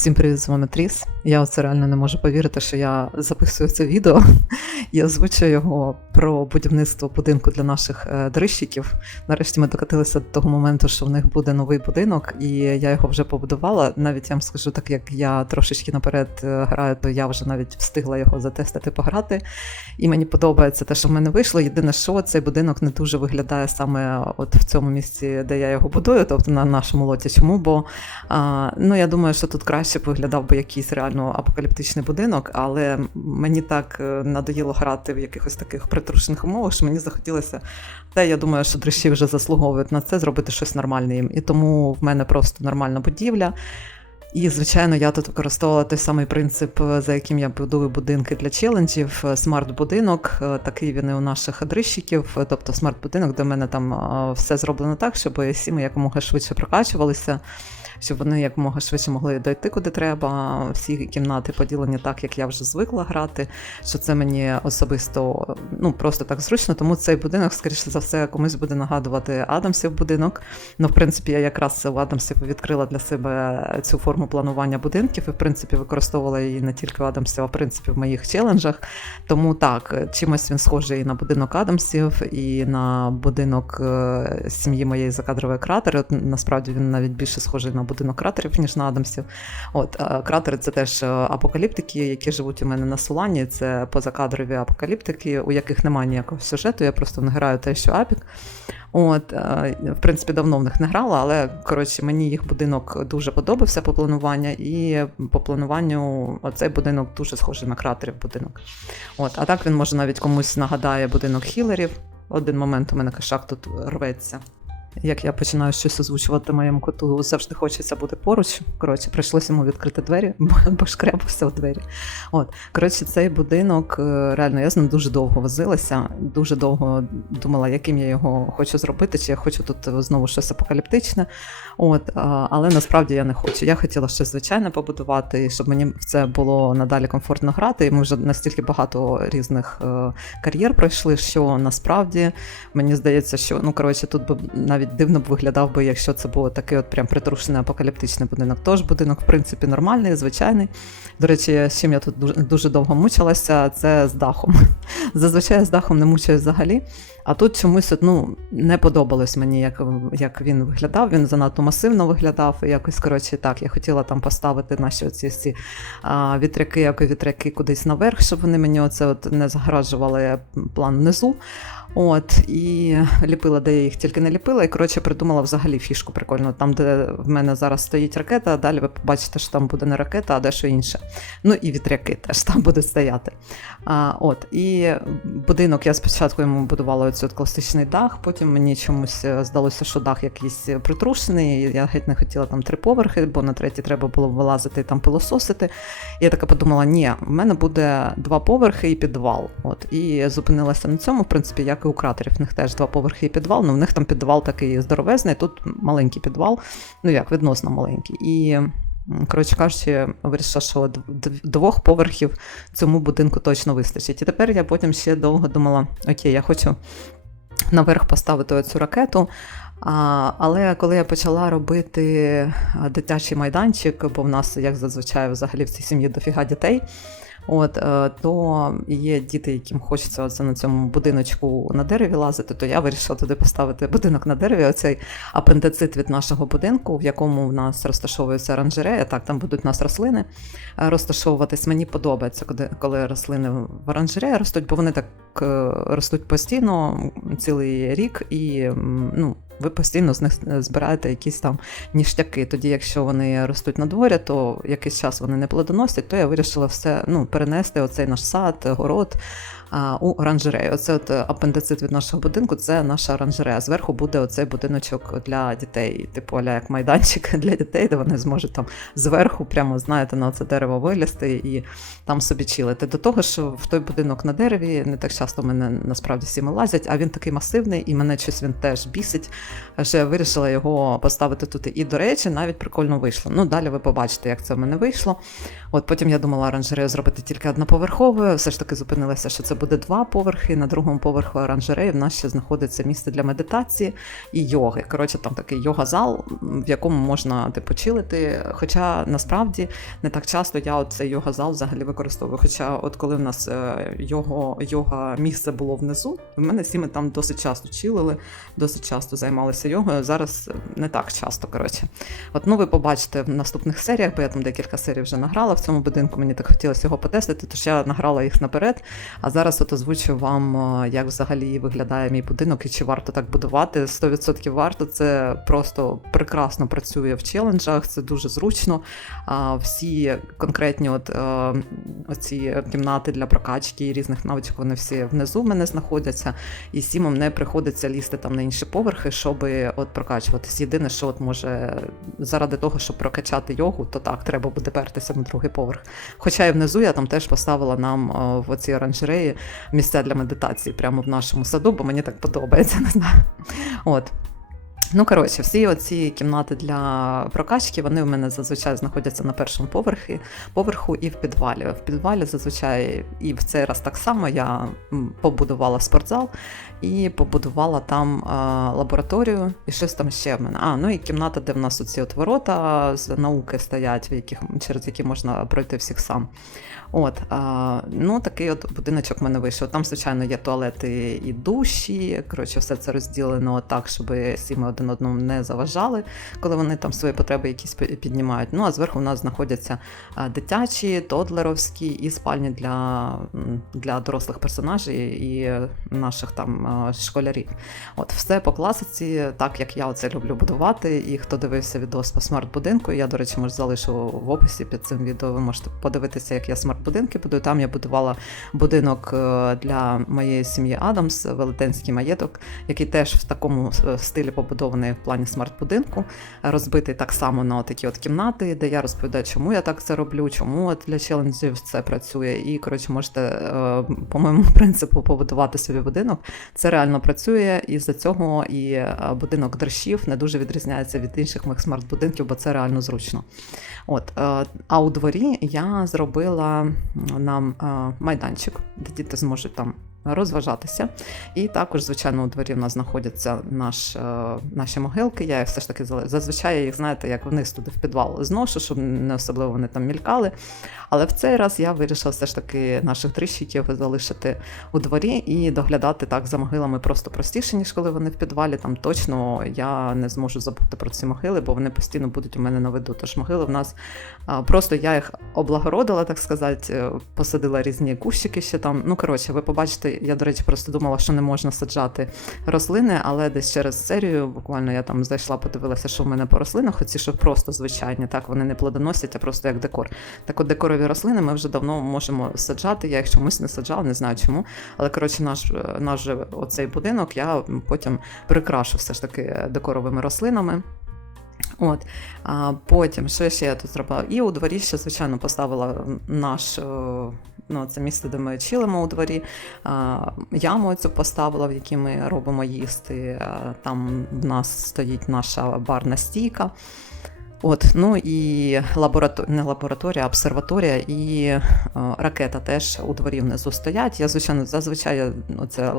Всім привіт, з вами Тріс. Я оце реально не можу повірити, що я записую це відео і озвучую його про будівництво будинку для наших е, дрищиків. Нарешті ми докатилися до того моменту, що в них буде новий будинок, і я його вже побудувала. Навіть я вам скажу, так як я трошечки наперед е, граю, то я вже навіть встигла його затестити, пограти. І мені подобається те, що в мене вийшло. Єдине, що цей будинок не дуже виглядає саме от в цьому місці, де я його будую, тобто на нашому лоті. Чому? Бо ну я думаю, що тут краще б виглядав би якийсь реально апокаліптичний будинок, але мені так е, надоїло грати в якихось таких притрушених умовах, що мені захотілося. Та я думаю, що дрищі вже заслуговують на це, зробити щось нормальне їм. І тому в мене просто нормальна будівля. І, звичайно, я тут використовувала той самий принцип, за яким я будую будинки для челенджів. Смарт-будинок, такий він і у наших дрищиків, тобто смарт-будинок, де в мене там все зроблено так, щоб сіми якомога швидше прокачувалися, щоб вони якомога швидше могли дойти куди треба. Всі кімнати поділені так, як я вже звикла грати. Що це мені особисто ну просто так зручно. Тому цей будинок, скоріше за все, комусь буде нагадувати Адамсів будинок. Ну, в принципі, я якраз у Адамсів відкрила для себе цю форму планування будинків і, в принципі, використовувала її не тільки у Адамсів, а в принципі в моїх челенджах. Тому так, чимось він схожий і на будинок Адамсів, і на будинок е, сім'ї моєї закадрової кратери. От, насправді він навіть більше схожий на будинок кратерів, ніж на Адамсів. От кратери це теж е, апокаліптики, які живуть у мене на Солані. Це позакадрові апокаліптики, у яких немає ніякого сюжету. Я просто не граю те, що апік. От, е, в принципі, давно в них не грала, але коротше, мені їх будинок дуже подобався по плануванню, і по плануванню цей будинок дуже схожий на кратерів будинок. От, а так він може навіть комусь нагадає будинок хілерів. Один момент у мене кошак тут рветься. Як я починаю щось озвучувати моєму коту, завжди хочеться бути поруч. Коротше, прийшлося йому відкрити двері, бо, шкрябався в двері. От, коротше, цей будинок е, реально я з ним дуже довго возилася, дуже довго думала, яким я його хочу зробити, чи я хочу тут знову щось апокаліптичне. От, але насправді я не хочу. Я хотіла щось звичайне побудувати, щоб мені це було надалі комфортно грати. І ми вже настільки багато різних е, кар'єр пройшли, що насправді мені здається, що ну коротше, тут би навіть дивно б виглядав би, якщо це було такий от прям притрушений апокаліптичний будинок. Тож будинок, в принципі, нормальний, звичайний. До речі, з чим я тут дуже, дуже довго мучилася, це з дахом. Зазвичай я з дахом не мучаюсь взагалі. А тут чомусь ну, не подобалось мені, як як він виглядав. Він занадто масивно виглядав. Якось коротше так. Я хотіла там поставити наші оці ці а, вітряки, як вітряки кудись наверх, щоб вони мені оце от не загражували план внизу. От, і ліпила, де я їх тільки не ліпила, і коротше придумала взагалі фішку прикольно. Там, де в мене зараз стоїть ракета, далі ви побачите, що там буде не ракета, а дещо інше. Ну і вітряки теж там будуть стояти. А, От, І будинок я спочатку йому будувала оцей класичний дах, потім мені чомусь е, здалося, що дах якийсь притрушений. Я геть не хотіла там три поверхи, бо на третій треба було вилазити і там пилососити. І я така подумала: ні, в мене буде два поверхи і підвал. От, І зупинилася на цьому, в принципі, як і у кратерів. В них теж два поверхи і підвал, але в них там підвал такий здоровезний, тут маленький підвал, ну як відносно маленький. І Коротше кажучи, вирішила, що двох поверхів цьому будинку точно вистачить. І тепер я потім ще довго думала: окей, я хочу наверх поставити цю ракету. А, Але коли я почала робити дитячий майданчик, бо в нас, як зазвичай, взагалі в цій сім'ї дофіга дітей. От е, то є діти, яким хочеться оце на цьому будиночку на дереві лазити, то я вирішила туди поставити будинок на дереві. Оцей апендицит від нашого будинку, в якому в нас розташовується оранжерея. Так, там будуть у нас рослини е, розташовуватись. Мені подобається, коли рослини в оранжереї ростуть, бо вони так е, ростуть постійно цілий рік і ну ви постійно з них збираєте якісь там ніштяки. Тоді, якщо вони ростуть на дворі, то якийсь час вони не плодоносять, то я вирішила все ну, перенести оцей наш сад, город у оранжерею. Оце от апендицит від нашого будинку, це наша оранжерея. Зверху буде оцей будиночок для дітей, типу аля як майданчик для дітей, де вони зможуть там зверху, прямо знаєте, на це дерево вилізти і там собі чилити. До того, що в той будинок на дереві не так часто мене насправді сіми лазять, а він такий масивний, і мене щось він теж бісить. що я вирішила його поставити тут. І, до речі, навіть прикольно вийшло. Ну, далі ви побачите, як це в мене вийшло. От потім я думала оранжерею зробити тільки одноповерховою, все ж таки зупинилася, що це буде два поверхи. На другому поверху оранжереї в нас ще знаходиться місце для медитації і йоги. Коротше, там такий йога-зал, в якому можна типу чилити. Хоча насправді не так часто я цей йога-зал взагалі використовую. Хоча, от коли в нас е, його йога місце було внизу, в мене всі ми там досить часто чилили, досить часто займалися йогою. Зараз не так часто. Коротше, от ну ви побачите в наступних серіях, бо я там декілька серій вже награла в цьому будинку. Мені так хотілося його потестити, тож я награла їх наперед. А зараз от озвучу вам, е, як взагалі виглядає мій будинок і чи варто так будувати. 100% варто. Це просто прекрасно працює в челенджах, це дуже зручно. Всі конкретні от е, оці кімнати для прокачки і різних навичок, вони всі внизу в мене знаходяться. І сімом не приходиться лізти там на інші поверхи, щоб от прокачуватись. Єдине, що от може заради того, щоб прокачати йогу, то так, треба буде пертися на другий поверх. Хоча і внизу я там теж поставила нам е, в оцій оранжереї місця для медитації прямо в нашому саду, бо мені так подобається, не знаю. От. Ну, коротше, всі оці кімнати для прокачки, вони в мене зазвичай знаходяться на першому поверхі, поверху і в підвалі. В підвалі зазвичай і в цей раз так само я побудувала спортзал і побудувала там а, лабораторію, і щось там ще в мене. А, ну і кімната, де в нас оці от ворота з науки стоять, в яких, через які можна пройти всіх сам. От, а, ну такий от будиночок в мене вийшов. Там, звичайно, є туалети і душі. Коротше, все це розділено так, щоб всі ми один одному не заважали, коли вони там свої потреби якісь пі- піднімають. Ну а зверху у нас знаходяться дитячі, тодлеровські і спальні для, для дорослих персонажів і наших там школярів. От все по класиці, так як я оце люблю будувати. І хто дивився відос по смарт-будинку, я, до речі, може залишу в описі під цим відео. Ви можете подивитися, як я смарт-будинки будую. Там я будувала будинок е, для моєї сім'ї Адамс, велетенський маєток, який теж в такому е, стилі побудований в плані смарт-будинку, розбитий так само на такі от кімнати, де я розповідаю, чому я так це роблю, чому для челенджів це працює. І коротше, можете е, по моєму принципу побудувати собі будинок. Це реально працює, і за цього і будинок дрищів не дуже відрізняється від інших моїх смарт-будинків, бо це реально зручно. От, а у дворі я зробила нам е, майданчик, де діти зможуть там розважатися. І також, звичайно, у дворі в нас знаходяться наш, е, наші могилки. Я їх все ж таки зазвичай їх, знаєте, як вниз туди в підвал зношу, щоб не особливо вони там мількали. Але в цей раз я вирішила все ж таки наших тріщиків залишити у дворі і доглядати так за могилами просто простіше, ніж коли вони в підвалі. Там точно я не зможу забути про ці могили, бо вони постійно будуть у мене на виду. Тож могили в нас просто я їх облагородила, так сказати, посадила різні кущики ще там. Ну коротше, ви побачите, я до речі, просто думала, що не можна саджати рослини, але десь через серію буквально я там зайшла, подивилася, що в мене по рослинах, оці що просто звичайні, так вони не плодоносять, а просто як декор. Так от декорові рослини ми вже давно можемо саджати. Я їх чомусь не саджала, не знаю чому. Але коротше, наш наш оцей будинок я потім прикрашу все ж таки декоровими рослинами. От, а потім, що ще я тут зробила? І у дворі ще, звичайно, поставила наш, е, ну, це місце, де ми чилимо у дворі. Яму цю поставила, в якій ми робимо їсти. Там в нас стоїть наша барна стійка. От, ну і лабораторія, не лабораторія, а обсерваторія і е, ракета теж у дворі внизу стоять. Я, звичайно, зазвичай я оце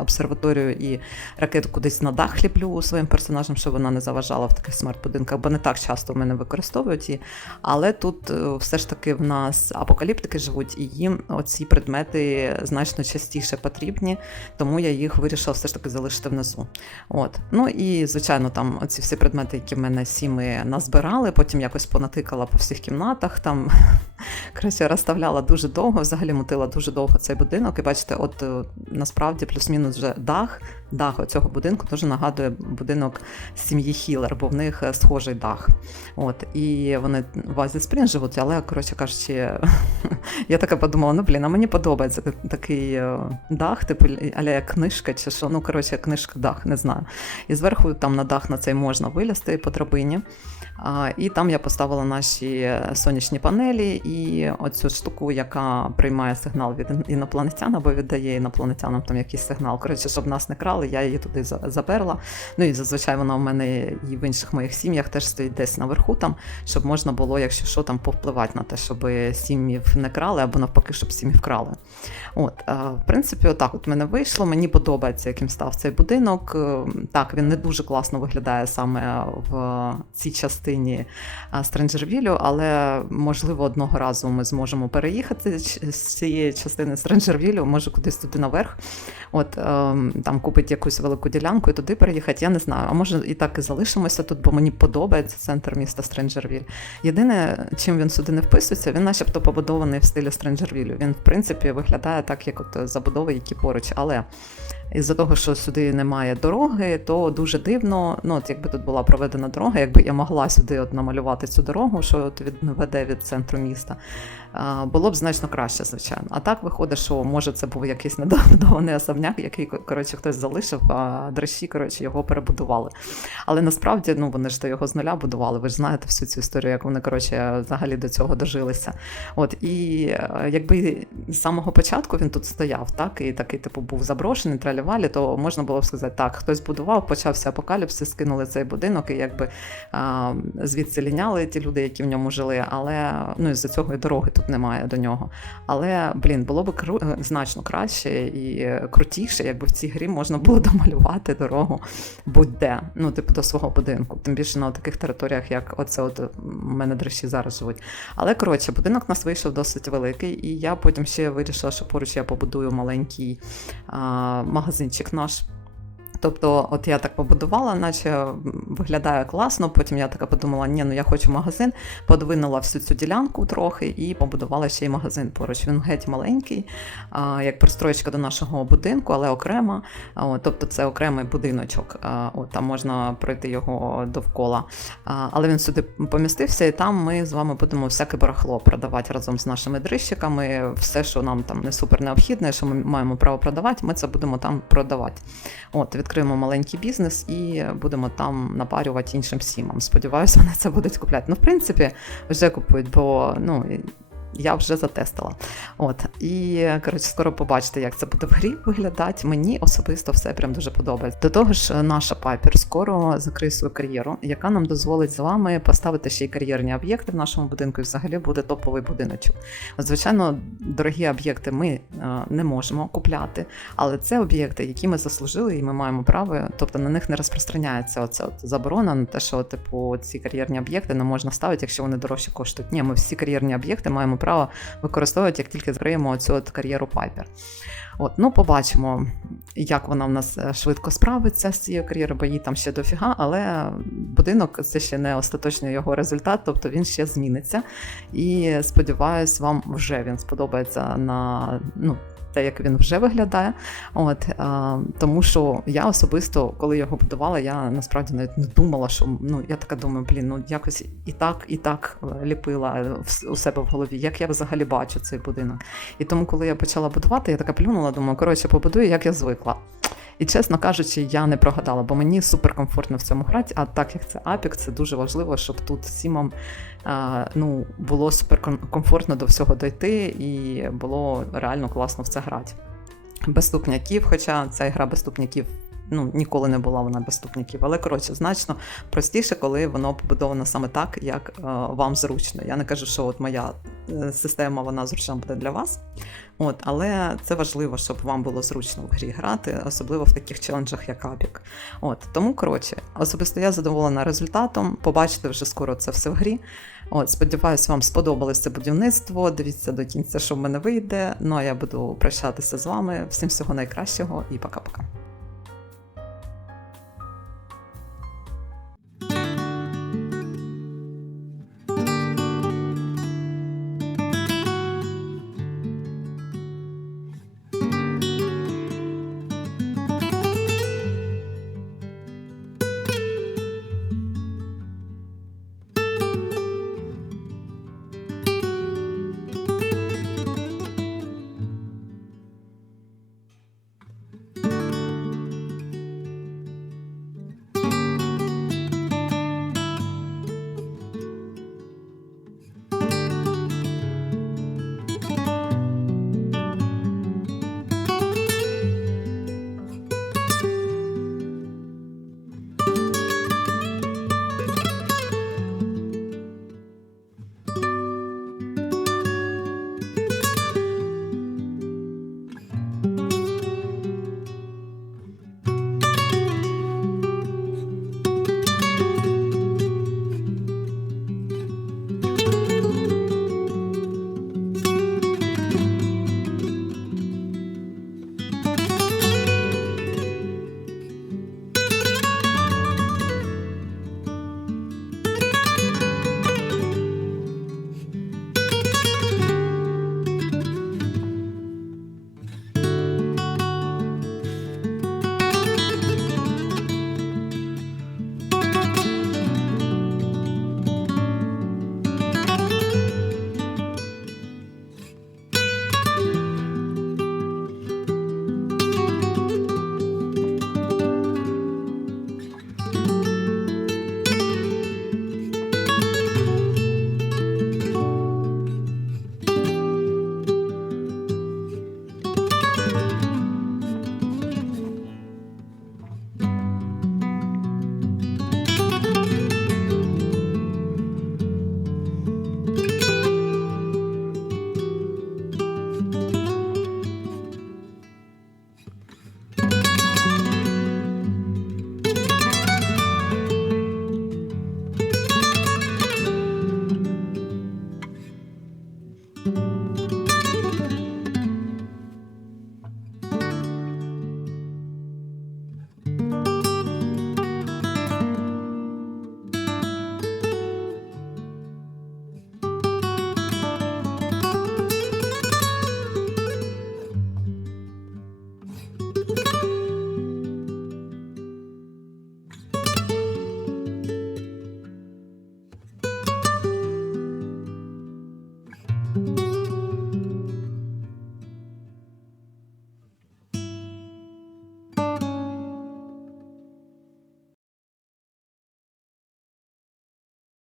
обсерваторію і ракету кудись на дах ліплю своїм персонажам, щоб вона не заважала в таких смарт-будинках, бо не так часто в мене використовують її. Але тут е, все ж таки в нас апокаліптики живуть, і їм оці предмети значно частіше потрібні, тому я їх вирішила все ж таки залишити внизу. От. Ну і звичайно, там оці всі предмети, які в мене сіми назбирали, потім якось понатикала по всіх кімнатах. Там коротше, розставляла дуже довго, взагалі мутила дуже довго цей будинок. І бачите, от е, насправді плюс-мінус вже дах. Дах цього будинку дуже нагадує будинок сім'ї Хілер, бо в них е, схожий дах. От, і вони в Азі Спрін живуть, але, коротше кажучи, я така подумала: ну блін, а мені подобається такий е, дах, типу аля як книжка, чи що, ну коротше, книжка дах, не знаю. І зверху там на дах на цей можна вилізти по драбині. І там я поставила наші сонячні панелі і оцю штуку, яка приймає сигнал від інопланетян або віддає інопланетянам там якийсь сигнал. Коротше, щоб нас не крали, я її туди заперла. Ну і зазвичай вона в мене і в інших моїх сім'ях теж стоїть десь наверху, там, щоб можна було, якщо що, там повпливати на те, щоб сім'їв не крали, або навпаки, щоб сім'ї вкрали. От, в принципі, отак от мене вийшло. Мені подобається, яким став цей будинок. Е, Так, він не дуже класно виглядає саме в цій частині Стренджервілю, але можливо одного разу ми зможемо переїхати з цієї частини Стренджервілю, може кудись туди наверх. От ем, там купить якусь велику ділянку і туди переїхати. Я не знаю. А може і так і залишимося тут, бо мені подобається центр міста Стренджервіль. Єдине, чим він сюди не вписується, він начебто побудований в стилі Стренджервілю. Він, в принципі, виглядає так, як от забудови, які поруч. Але із-за того, що сюди немає дороги, то дуже дивно. Ну, от якби тут була проведена дорога, якби я могла сюди от намалювати цю дорогу, що от від веде від центру міста, було б значно краще, звичайно. А так виходить, що може це був якийсь недобудований особняк, який коротше хтось залишив, а дрищі коротше його перебудували. Але насправді ну вони ж то його з нуля будували. Ви ж знаєте всю цю історію, як вони коротше взагалі до цього дожилися. От і е, якби з самого початку він тут стояв, так і такий, типу, був заброшений, тралівалі, то можна було б сказати, так, хтось будував, почався апокаліпсис, скинули цей будинок, і якби звідси ліняли ті люди, які в ньому жили. Але ну із-за цього і дороги тут немає до нього. Але блін, було б кру... е, значно краще і крутіше, якби в цій грі можна було домалювати дорогу будь-де, ну типу до свого будинку. Тим більше на таких територіях, як оце, от у мене дрищі зараз живуть. Але коротше, будинок у нас вийшов досить великий, і я потім ще вирішила, що поруч я побудую маленький а, магазинчик наш. Тобто, от я так побудувала, наче виглядає класно. Потім я така подумала, ні, ну я хочу магазин, подвинула всю цю ділянку трохи і побудувала ще й магазин поруч. Він геть маленький, як пристроєчка до нашого будинку, але окрема. А, тобто це окремий будиночок. От, там можна пройти його довкола. Але він сюди помістився, і там ми з вами будемо всяке барахло продавати разом з нашими дрищиками. Все, що нам там не супер необхідне, що ми маємо право продавати, ми це будемо там продавати. От, відкриємо маленький бізнес і будемо там напарювати іншим сімам. Сподіваюся, вони це будуть купляти. Ну, в принципі, вже купують, бо ну. Я вже затестила. От і коротше, скоро побачите, як це буде в грі виглядати. Мені особисто все прям дуже подобається. До того ж, наша Пайпер скоро закриє свою кар'єру, яка нам дозволить з вами поставити ще й кар'єрні об'єкти в нашому будинку. І взагалі буде топовий будиночок. Звичайно, дорогі об'єкти ми е, не можемо купляти, але це об'єкти, які ми заслужили, і ми маємо право. Тобто на них не розпространяється оця от заборона на те, що типу ці кар'єрні об'єкти не можна ставити, якщо вони дорожче коштують. Ні, ми всі кар'єрні об'єкти маємо право використовувати, як тільки закриємо цю от кар'єру Piper. От, ну, побачимо, як вона в нас е, швидко справиться з цією кар'єрою, бо їй там ще дофіга, але будинок це ще не остаточний його результат, тобто він ще зміниться. І сподіваюсь, вам вже він сподобається на ну, те, як він вже виглядає. От, а, тому що я особисто, коли його будувала, я насправді навіть не думала, що ну я така думаю, блін, ну якось і так, і так е, ліпила в- у себе в голові, як я взагалі бачу цей будинок. І тому, коли я почала будувати, я така плюнула, думаю, коротше, побудую, як я звикла. І чесно кажучи, я не прогадала, бо мені суперкомфортно в цьому грати. А так як це Апік, це дуже важливо, щоб тут сімам ну, було суперкомфортно до всього дойти, і було реально класно в це грати. Без ступняків, хоча ця гра без ступняків. Ну, ніколи не була вона без ступняків, але коротше, значно простіше, коли воно побудовано саме так, як е, вам зручно. Я не кажу, що от моя е, система вона зручна буде для вас. От, але це важливо, щоб вам було зручно в грі грати, особливо в таких челенджах, як Апік. От тому коротше, особисто я задоволена результатом. Побачите вже скоро це все в грі. От, сподіваюсь, вам сподобалось це будівництво. Дивіться до кінця, що в мене вийде. Ну а я буду прощатися з вами. Всім всього найкращого і пока-пока.